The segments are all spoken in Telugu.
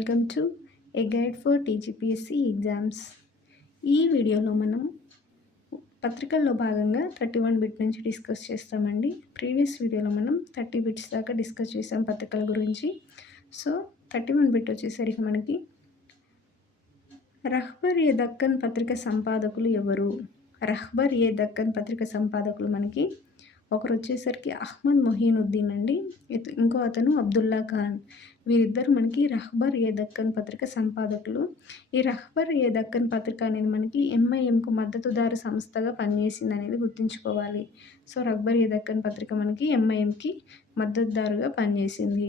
Welcome to A guide for TGPSC exams. ఈ వీడియోలో మనం పత్రికల్లో భాగంగా 31 బిట్ నుంచి డిస్కస్ చేస్తామండి. ప్రీవియస్ వీడియోలో మనం 30 బిట్స్ దాకా డిస్కస్ చేసాం పత్రికల గురించి. సో 31 బిట్ వచ్చేసరికి మనకి రహ్బర్ ఏ దక్కన్ పత్రిక సంపాదకులు ఎవరు? రహ్బర్ ఏ దక్కన్ పత్రిక సంపాదకులు మనకి ఒకరు వచ్చేసరికి అహ్మద్ మొహీనుద్దీన్ అండి, ఇంకో అతను అబ్దుల్లా ఖాన్. వీరిద్దరు మనకి రహ్బర్ ఏ దక్కన్ పత్రిక సంపాదకులు. ఈ రహ్బర్ ఏ దక్కన్ పత్రిక అనేది మనకి ఎంఐఎంకు మద్దతుదారు సంస్థగా పనిచేసింది అనేది గుర్తుంచుకోవాలి. సో రహ్బర్ ఏ దక్కన్ పత్రిక మనకి ఎంఐఎంకి మద్దతుదారుగా పనిచేసింది.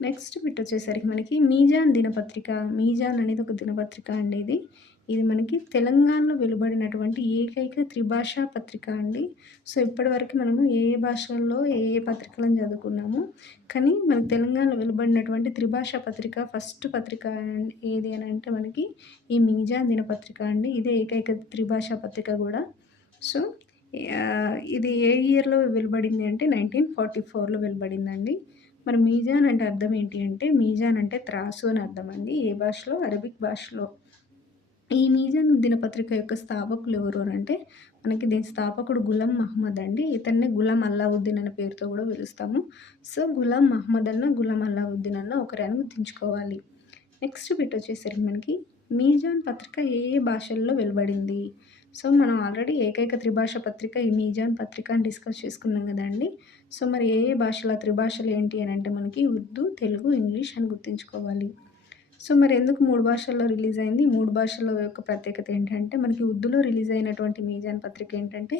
నెక్స్ట్ బిట్ వచ్చేసరికి మనకి మీజాన్ దినపత్రిక. మీజాన్ అనేది ఒక దినపత్రిక అండి. ఇది మనకి తెలంగాణలో వెలువడినటువంటి ఏకైక త్రిభాషా పత్రిక అండి. సో ఇప్పటివరకు మనము ఏ భాషల్లో ఏ పత్రికలను చదువుకున్నాము, కానీ మనకి తెలంగాణలో వెలువడినటువంటి త్రిభాషా పత్రిక ఫస్ట్ పత్రిక ఏది అని అంటే మనకి ఈ మీజాన్ దినపత్రిక అండి. ఇదే ఏకైక త్రిభాషా పత్రిక కూడా. సో ఇది ఏ ఇయర్లో వెలువడింది అంటే 1944లో వెలువడిందండి. మరి మీజాన్ అంటే అర్థం ఏంటి అంటే, మీజాన్ అంటే త్రాసు అని అర్థం అండి. ఏ భాషలో? అరబిక్ భాషలో. ఈ మీజాన్ దినపత్రిక యొక్క స్థాపకులు ఎవరు అని అంటే మనకి దీని స్థాపకుడు గులాం మహమ్మద్ అండి. ఇతన్ని గులాం అల్లావుద్దీన్ అనే పేరుతో కూడా పిలుస్తాము. సో గులాం మహమ్మద్ అన్న, గులాం అల్లావుద్దీన్ అన్న ఒకరే అని గుర్తుంచుకోవాలి. నెక్స్ట్ బిట్ వచ్చేసరికి మనకి మీజాన్ పత్రిక ఏ ఏ భాషల్లో వెలువడింది? సో మనం ఆల్రెడీ ఏకైక త్రిభాష పత్రిక ఈ మీజాన్ పత్రిక అని డిస్కస్ చేసుకున్నాం కదండి. సో మరి ఏ ఏ భాషల త్రిభాషలు ఏంటి అని అంటే మనకి ఉర్దూ, తెలుగు, ఇంగ్లీష్ అని గుర్తుంచుకోవాలి. సో మరి ఎందుకు 3 భాషల్లో రిలీజ్ అయింది? 3 భాషల యొక్క ప్రత్యేకత ఏంటంటే మనకి ఉర్దూలో రిలీజ్ అయినటువంటి మీజాన్ పత్రిక ఏంటంటే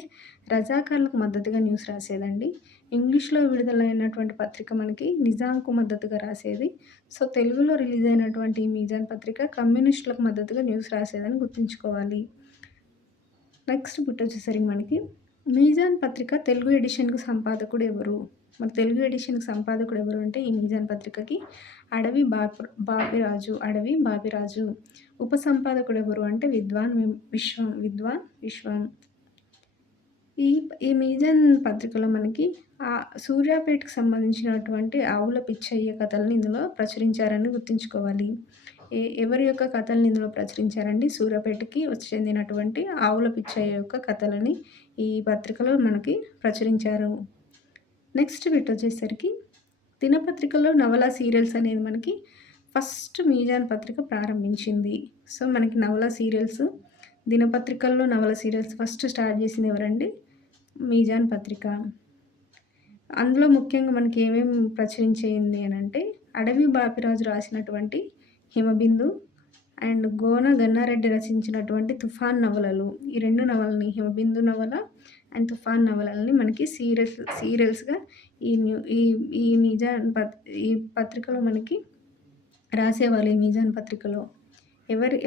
రజాకార్లకు మద్దతుగా న్యూస్ రాసేదండి. ఇంగ్లీష్లో విడుదలైనటువంటి పత్రిక మనకి నిజాంకు మద్దతుగా రాసేది. సో తెలుగులో రిలీజ్ అయినటువంటి ఈ మీజాన్ పత్రిక కమ్యూనిస్టులకు మద్దతుగా న్యూస్ రాసేదని గుర్తుంచుకోవాలి. నెక్స్ట్ బిట్ వచ్చేసరికి మనకి మీజాన్ పత్రిక తెలుగు ఎడిషన్కు సంపాదకుడు ఎవరు? మరి తెలుగు ఎడిషన్కి సంపాదకుడు ఎవరు అంటే ఈ మీజాన్ పత్రికకి అడవి బాపిరాజు. ఉపసంపాదకుడు ఎవరు అంటే విద్వాన్ విశ్వం. ఈ మీజాన్ పత్రికలో మనకి సూర్యాపేటకు సంబంధించినటువంటి ఆవుల పిచ్చయ్య కథలను ఇందులో ప్రచురించారని గుర్తుంచుకోవాలి. ఎవరి యొక్క కథలను ఇందులో ప్రచురించారండి? సూర్యాపేటకి చెందినటువంటి ఆవుల పిచ్చయ్య యొక్క కథలని ఈ పత్రికలో మనకి ప్రచురించారు. నెక్స్ట్ బిట్ వచ్చేసరికి దినపత్రికలో నవల సీరియల్స్ అనేది మనకి ఫస్ట్ మీజాన్ పత్రిక ప్రారంభించింది. సో మనకి నవల సీరియల్స్, దినపత్రికల్లో నవల సీరియల్స్ ఫస్ట్ స్టార్ట్ చేసింది ఎవరండి? మీజాన్ పత్రిక. అందులో ముఖ్యంగా మనకి ఏమేమి ప్రచురించింది అని అంటే అడవి బాపిరాజు రాసినటువంటి హిమబిందు అండ్ గోన గన్నారెడ్డి రచించినటువంటి తుఫాన్ నవలలు. ఈ 2 నవలని, హిమబిందు నవల అండ్ తుఫాన్ నవలల్ని మనకి సీరియల్స్గా ఈ మీజాన్ ఈ పత్రికలో మనకి రాసేవాళ్ళు. ఈ మీజాన్ పత్రికలో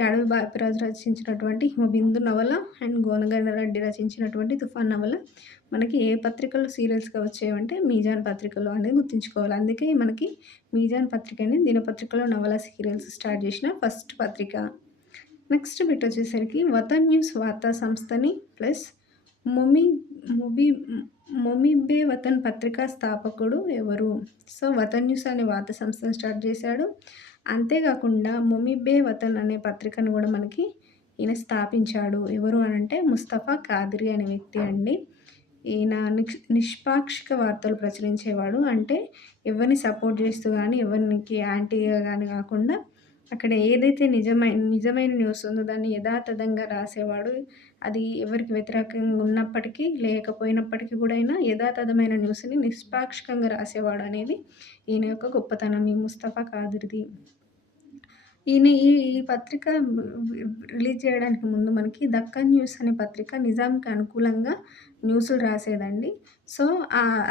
అడవి బాపిరాజు రచించినటువంటి హిమబిందు నవల అండ్ గోనగన్నారెడ్డి రచించినటువంటి తుఫాన్ నవల మనకి ఏ పత్రికలో సీరియల్స్గా వచ్చేవంటే మీజాన్ పత్రికలో అనేది గుర్తుంచుకోవాలి. అందుకే మనకి మీజాన్ పత్రిక అనేది దినపత్రికలో నవల సీరియల్స్ స్టార్ట్ చేసిన ఫస్ట్ పత్రిక. నెక్స్ట్ బిట్ వచ్చేసరికి వతన్ న్యూస్ వార్తా సంస్థని ప్లస్ మొమిబ్బే వతన్ పత్రికా స్థాపకుడు ఎవరు? సో వతన్ న్యూస్ అనే వార్తా సంస్థను స్టార్ట్ చేశాడు. అంతేకాకుండా మొమిబ్బే వతన్ అనే పత్రికను కూడా మనకి ఈయన స్థాపించాడు. ఎవరు అని అంటే ముస్తఫా కాదిరి అనే వ్యక్తి అండి. ఈయన నిష్పాక్షిక వార్తలు ప్రచురించేవాడు. అంటే ఎవరిని సపోర్ట్ చేస్తూ కానీ ఎవరికి యాంటీగా కానీ కాకుండా అక్కడ ఏదైతే నిజమైన న్యూస్ ఉందో దాన్ని యథాతథంగా రాసేవాడు. అది ఎవరికి వ్యతిరేకంగా ఉన్నప్పటికీ లేకపోయినప్పటికీ కూడా అయినా యథాతథమైన న్యూస్ని నిష్పాక్షికంగా రాసేవాడు అనేది ఈయన యొక్క గొప్పతనం, ఈ ముస్తఫా కాదిరిది. ఈయన ఈ పత్రిక రిలీజ్ చేయడానికి ముందు మనకి దక్కన్ న్యూస్ అనే పత్రిక నిజాంకి అనుకూలంగా న్యూస్లు రాసేదండి. సో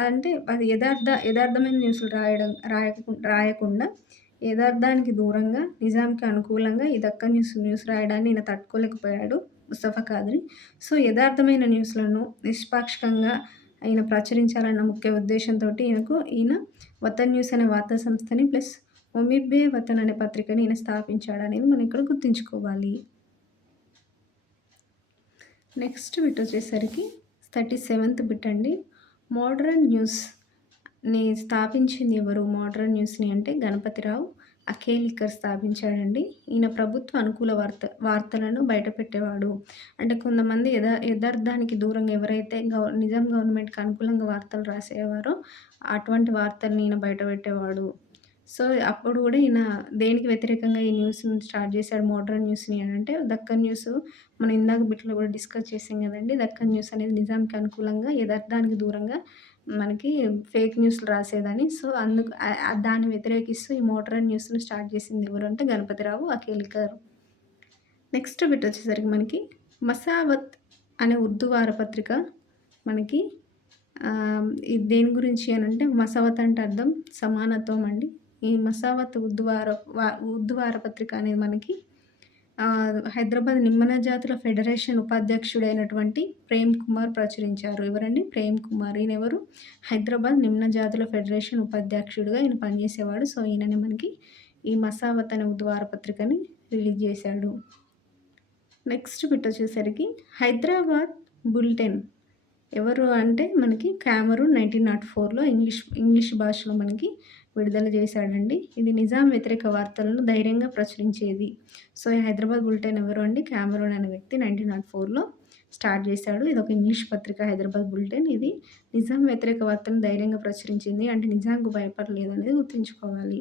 అంటే అది యథార్థమైన న్యూస్లు రాయకుండా యథార్థానికి దూరంగా నిజాంకి అనుకూలంగా ఈ దక్కన్ న్యూస్ రాయడాన్ని ఈయన తట్టుకోలేకపోయాడు ముస్తఫా కాదిరి. సో యథార్థమైన న్యూస్లను నిష్పాక్షికంగా ఆయన ప్రచురించాలన్న ముఖ్య ఉద్దేశంతో ఈయన వతన్ న్యూస్ అనే వార్తా సంస్థని ప్లస్ మొమిబ్బే వతన్ అనే పత్రికని ఈయన స్థాపించాడు అనేది మనం ఇక్కడ గుర్తుంచుకోవాలి. నెక్స్ట్ బిట్ వచ్చేసరికి 37th బిట్ అండి. మోడ్రన్ న్యూస్ని స్థాపించింది ఎవరు? మోడ్రన్ న్యూస్ని అంటే గణపతిరావు అకేలికర్ స్థాపించాడండి. ఈయన ప్రభుత్వ అనుకూల వార్తలను బయటపెట్టేవాడు. అంటే కొంతమంది యథార్థానికి దూరంగా ఎవరైతే నిజాం గవర్నమెంట్‌కి అనుకూలంగా వార్తలు రాసేవారో అటువంటి వార్తల్ని ఈయన బయటపెట్టేవాడు. సో, అప్పుడు గూడా ఈయన దేనికి వ్యతిరేకంగా ఈ న్యూస్‌ని స్టార్ట్ చేశాడు మోడ్రన్ న్యూస్‌ని అనంటే, దక్కన్ న్యూస్ మనం ఇందాక బిట్‌లో గూడా డిస్కస్ చేసాం గదండీ! దక్కన్ న్యూస్ అనేది నిజాంకి అనుకూలంగా, యదార్థానికి దూరంగా మనకి ఫేక్ న్యూస్‌లు రాసేదని. సో, అందుకు దాన్ని వ్యతిరేకిస్తూ ఈ మోడ్రన్ న్యూస్‌ని స్టార్ట్ చేసింది ఎవరు అంటే గణపతిరావు అకేలికర్. నెక్స్ట్ బిట్ వచ్చేసరికి మనకి మసావత్ అనే ఉర్దూ వారపత్రిక మనకి ఇది దేని గురించి అనంటే మసావత్ అంటే అర్థం సమానత్వం అండి. ఈ మసావత్ ఉర్దూ వారపత్రిక అనేది మనకి హైదరాబాద్ నిమ్మన జాతుల ఫెడరేషన్ ఉపాధ్యక్షుడైనటువంటి ప్రేమ్ కుమార్ ప్రచురించారు. ఎవరండి? ప్రేమ్ కుమార్. ఈయనెవరు? హైదరాబాద్ నిమ్న జాతుల ఫెడరేషన్ ఉపాధ్యక్షుడిగా ఈయన పనిచేసేవాడు. సో, ఈయననే మనకి ఈ మసావత్ అనే ఉర్దూ వారపత్రికని రిలీజ్ చేశాడు. నెక్స్ట్ బిట్ వచ్చేసరికి హైదరాబాద్ బులెటిన్ ఎవరు అంటే మనకి కామరూన్ 1904లో ఇంగ్లీష్ భాషలో మనకి విడుదల చేశాడండి. ఇది నిజాం వ్యతిరేక వార్తలను ధైర్యంగా ప్రచురించేది. సో, ఈ హైదరాబాద్ బులెటిన్ ఎవరు అండి? కామరూన్ అనే వ్యక్తి 1904లో స్టార్ట్ చేశాడు. ఇదొక ఇంగ్లీష్ పత్రిక హైదరాబాద్ బులెటిన్. ఇది నిజాం వ్యతిరేక వార్తలను ధైర్యంగా ప్రచురించింది. అంటే నిజాంకు భయపడలేదు అనేది గుర్తుంచుకోవాలి.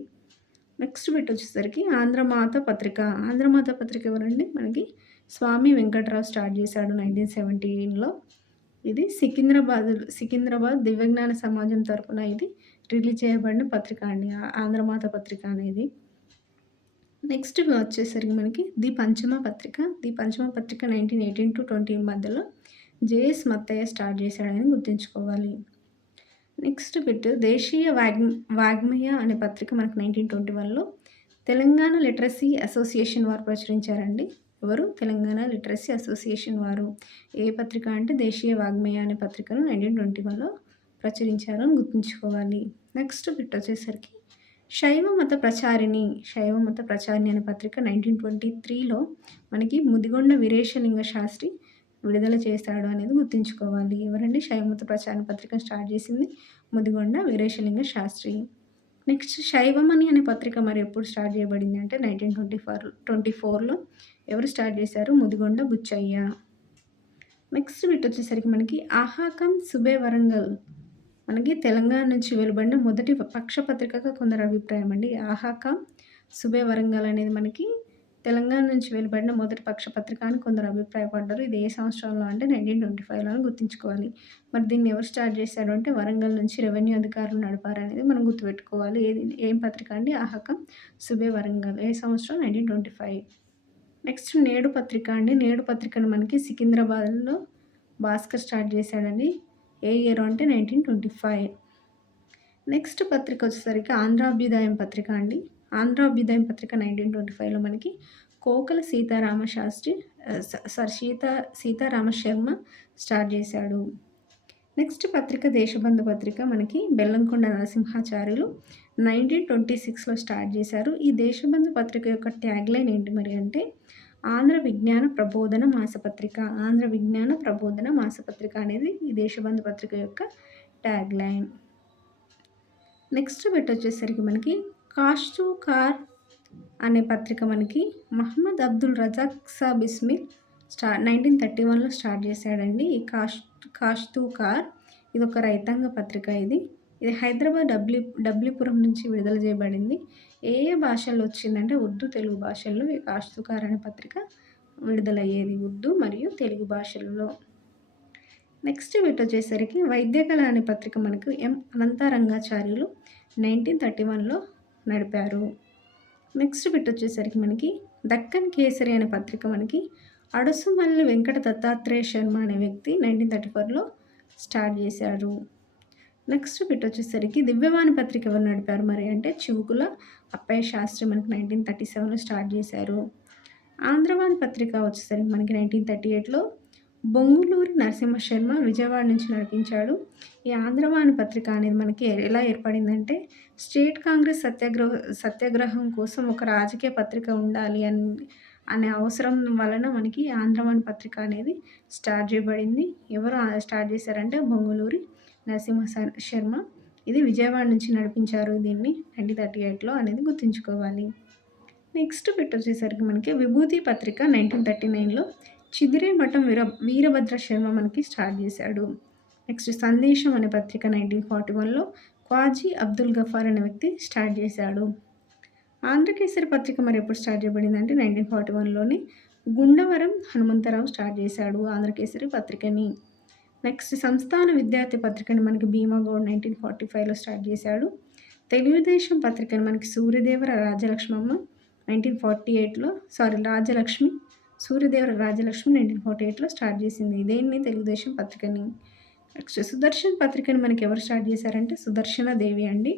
నెక్స్ట్ బిట్ వచ్చేసరికి ఆంధ్రమాత పత్రిక. ఆంధ్రమాత పత్రిక ఎవరండి? మనకి స్వామి వెంకట్రావు స్టార్ట్ చేశాడు 1917లో. ఇది సికింద్రాబాద్ దివ్యజ్ఞాన సమాజం తరపున ఇది రిలీజ్ చేయబడిన పత్రిక అండి. ఆంధ్రమాత పత్రిక అనేది. నెక్స్ట్ వచ్చేసరికి మనకి ది పంచమ పత్రిక. ది పంచమ పత్రిక 1918-20 మధ్యలో జేఎస్ మత్తయ్య స్టార్ట్ చేశాడని గుర్తుంచుకోవాలి. నెక్స్ట్ బిట్ దేశీయ వాగ్మయ అనే పత్రిక మనకు 1921లో తెలంగాణ లిటరసీ అసోసియేషన్ వారు ప్రచురించారండి. ఎవరు? తెలంగాణ లిటరసీ అసోసియేషన్ వారు. ఏ పత్రిక అంటే దేశీయ వాగ్మయ అనే పత్రికను 1921లో ప్రచురించారు అని గుర్తుంచుకోవాలి. నెక్స్ట్ బిట్ వచ్చేసరికి శైవ మత ప్రచారిణి అనే పత్రిక 1923లో మనకి ముదిగొండ వీరేశలింగ శాస్త్రి విడుదల చేశాడు అనేది గుర్తుంచుకోవాలి. ఎవరండి? శైవమత ప్రచార పత్రిక స్టార్ట్ చేసింది ముదిగొండ వీరేశలింగ శాస్త్రి. నెక్స్ట్ శైవమణి అనే పత్రిక మరి ఎప్పుడు స్టార్ట్ చేయబడింది అంటే 1924లో ఎవరు స్టార్ట్ చేశారు? ముదిగొండ బుచ్చయ్య. నెక్స్ట్ బిట్ వచ్చేసరికి మనకి ఆహాకం సుబే వరంగల్ మనకి తెలంగాణ నుంచి వెలువడిన మొదటి పక్ష పత్రికగా కొందరు అభిప్రాయం అండి. ఆహాకం సుబే వరంగల్ అనేది మనకి తెలంగాణ నుంచి వెలువడిన మొదటి పక్ష పత్రిక అని కొందరు అభిప్రాయపడ్డారు. ఇది ఏ సంవత్సరంలో అంటే 1925లో అని గుర్తుంచుకోవాలి. మరి దీన్ని ఎవరు స్టార్ట్ చేశారు అంటే వరంగల్ నుంచి రెవెన్యూ అధికారులు నడిపారనేది మనం గుర్తుపెట్టుకోవాలి. ఏం పత్రిక అండి? ఆహాకం సుబే వరంగల్. ఏ సంవత్సరం? 1925. నెక్స్ట్ నేడు పత్రిక అండి. నేడు పత్రికను మనకి సికింద్రాబాద్లో భాస్కర్ స్టార్ట్ చేశాడండి. ఏ ఇయర్ అంటే 1925. నెక్స్ట్ పత్రిక వచ్చేసరికి ఆంధ్రాభ్యుదయం పత్రిక అండి. ఆంధ్రాభ్యుదయం పత్రిక 1925లో మనకి కోకల సీతారామ శర్మ స్టార్ట్ చేశాడు. నెక్స్ట్ పత్రిక దేశబంధు పత్రిక మనకి బెల్లంకొండ నరసింహాచార్యులు 1926లో స్టార్ట్ చేశారు. ఈ దేశబంధు పత్రిక యొక్క ట్యాగ్లైన్ ఏంటి మరి అంటే ఆంధ్ర విజ్ఞాన ప్రబోధన మాసపత్రిక. ఆంధ్ర విజ్ఞాన ప్రబోధన మాసపత్రిక అనేది ఈ దేశబంధు పత్రిక యొక్క ట్యాగ్లైన్. నెక్స్ట్ బిట్ వచ్చేసరికి మనకి కాష్తూకార్ అనే పత్రిక మనకి మహమ్మద్ అబ్దుల్ రజాక్ షా బిస్మిల్ 1931లో స్టార్ట్ చేశాడండి. ఈ కాష్తూకార్ ఇది ఒక రైతాంగ పత్రిక. ఇది హైదరాబాద్ డబ్లీపురం నుంచి విడుదల చేయబడింది. ఏ భాషల్లో వచ్చిందంటే ఉర్దూ, తెలుగు భాషల్లో ఈ కాష్తూకార్ అనే పత్రిక విడుదలయ్యేది ఉర్దూ మరియు తెలుగు భాషల్లో. నెక్స్ట్ బిట్ వచ్చేసరికి వైద్యకళ అనే పత్రిక మనకు ఎం అనంతారంగాచార్యులు 1931లో నడిపారు. నెక్స్ట్ బిట్ వచ్చేసరికి మనకి దక్కన్ కేసరి అనే పత్రిక మనకి అడుసుమల్లి వెంకట దత్తాత్రేయ శర్మ అనే వ్యక్తి 1934లో స్టార్ట్ చేశారు. నెక్స్ట్ బిట్ వచ్చేసరికి దివ్యవాణి పత్రిక ఎవరు నడిపారు మరి అంటే చివుకుల అప్పయ్య శాస్త్రి మనకి 1937లో స్టార్ట్ చేశారు. ఆంధ్రవాణి పత్రిక వచ్చేసరికి మనకి 1938లో బొంగులూరి నరసింహ శర్మ విజయవాడ నుంచి నడిపించాడు. ఈ ఆంధ్రవాణి పత్రిక అనేది మనకి ఎలా ఏర్పడిందంటే స్టేట్ కాంగ్రెస్ సత్యాగ్రహం కోసం ఒక రాజకీయ పత్రిక ఉండాలి అనే అవసరం వలన మనకి ఆంధ్రవాణి పత్రిక అనేది స్టార్ట్ చేయబడింది. ఎవరు స్టార్ట్ చేశారంటే బొంగులూరి నరసింహ శర్మ. ఇది విజయవాడ నుంచి నడిపించారు దీన్ని 1938లో అనేది గుర్తుంచుకోవాలి. నెక్స్ట్ బిట్ వచ్చేసరికి మనకి విభూతి పత్రిక 1939లో చిదిరే మఠం వీరభద్ర శర్మ మనకి స్టార్ట్ చేశాడు. నెక్స్ట్ సందేశం అనే పత్రిక 1941లో క్వాజీ అబ్దుల్ గఫార్ అనే వ్యక్తి స్టార్ట్ చేశాడు. ఆంధ్రకేసరి పత్రిక మరి ఎప్పుడు స్టార్ట్ చేయబడిందంటే 1941లోనే గుండవరం హనుమంతరావు స్టార్ట్ చేశాడు ఆంధ్రకేసరి పత్రికని. నెక్స్ట్ సంస్థాన విద్యార్థి పత్రికని మనకి భీమగౌడ్ 1945లో స్టార్ట్ చేశాడు. తెలుగుదేశం పత్రికని మనకి సూర్యదేవర రాజలక్ష్మమ్మ 1948లో రాజలక్ష్మి సూర్యదేవర రాజలక్ష్మి 1948లో స్టార్ట్ చేసింది దేన్ని తెలుగుదేశం పత్రికని. నెక్స్ట్ సుదర్శన్ పత్రికని మనకి ఎవరు స్టార్ట్ చేశారంటే సుదర్శన దేవి అండి.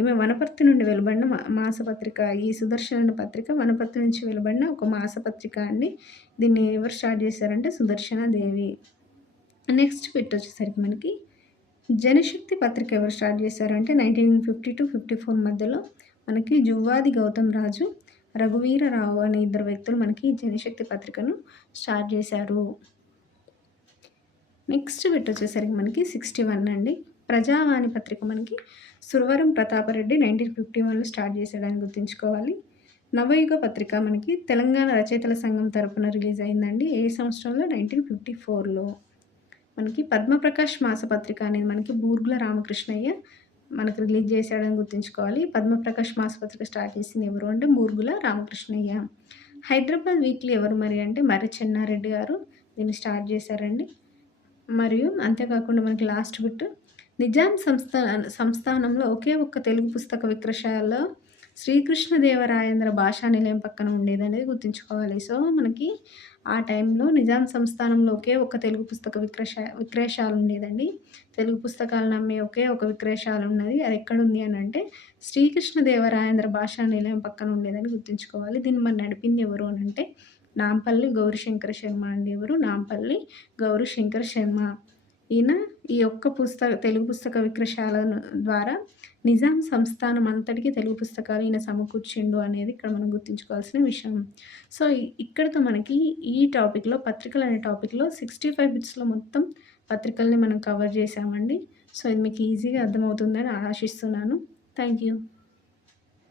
ఈమె వనపర్తి నుండి వెలువడిన మాసపత్రిక. ఈ సుదర్శన అనే పత్రిక వనపర్తి నుంచి వెలువడిన ఒక మాసపత్రిక అండి. దీన్ని ఎవరు స్టార్ట్ చేశారంటే సుదర్శన దేవి. నెక్స్ట్ బిట్ వచ్చేసరికి మనకి జనశక్తి పత్రిక ఎవరు స్టార్ట్ చేశారంటే 1950-54 మధ్యలో మనకి జువ్వాది గౌతమ్ రాజు, రఘువీరరావు అనే ఇద్దరు వ్యక్తులు మనకి జనశక్తి పత్రికను స్టార్ట్ చేశారు. నెక్స్ట్ బిట్ వచ్చేసరికి మనకి 61 అండి. ప్రజావాణి పత్రిక మనకి సురవరం ప్రతాపరెడ్డి 1951లో స్టార్ట్ చేశాడని గుర్తుంచుకోవాలి. నవయుగ పత్రిక మనకి తెలంగాణ రచయితల సంఘం తరపున రిలీజ్ అయిందండి. ఏ సంవత్సరంలో 1954లో. మనకి పద్మప్రకాష్ మాసపత్రిక అనేది మనకి బూర్గుల రామకృష్ణయ్య మనకు రిలీజ్ చేశాడని గుర్తుంచుకోవాలి. పద్మప్రకాష్ మాసపత్రిక స్టార్ట్ చేసింది ఎవరు అంటే బూర్గుల రామకృష్ణయ్య. హైదరాబాద్ వీక్లీ ఎవరు మరి అంటే మర్రి చెన్నారెడ్డి గారు దీన్ని స్టార్ట్ చేశారండి. మరియు అంతేకాకుండా మనకి లాస్ట్ బిట్ నిజాం సంస్థానంలో ఒకే ఒక్క తెలుగు పుస్తక విక్రయశాల శ్రీకృష్ణదేవరాయేంద్ర భాషా నిలయం పక్కన ఉండేదనేది గుర్తుంచుకోవాలి. సో మనకి ఆ టైంలో నిజాం సంస్థానంలో ఒకే ఒక్క తెలుగు పుస్తక విక్రయశాల ఉండేదండి. తెలుగు పుస్తకాలను అమ్మే ఒకే ఒక విక్రయశాల ఉన్నది. అది ఎక్కడుంది అని అంటే శ్రీకృష్ణదేవరాయేంద్ర భాషా నిలయం పక్కన ఉండేదని గుర్తుంచుకోవాలి. దీన్ని మరి నడిపింది ఎవరు అని అంటే నాంపల్లి గౌరీశంకర శర్మ అండి. ఎవరు? నాంపల్లి గౌరీశంకర శర్మ. ఈయన ఈ ఒక్క తెలుగు పుస్తక విక్రయశాల ద్వారా నిజాం సంస్థానం అంతటికి తెలుగు పుస్తకాలు ఈయన సమకూర్చిండు అనేది ఇక్కడ మనం గుర్తుంచుకోవాల్సిన విషయం. సో ఇక్కడితో మనకి ఈ టాపిక్లో పత్రికలు అనే టాపిక్లో 65 బిట్స్లో మొత్తం పత్రికల్ని మనం కవర్ చేసామండి. సో ఇది మీకు ఈజీగా అర్థమవుతుందని ఆశిస్తున్నాను. Thank you.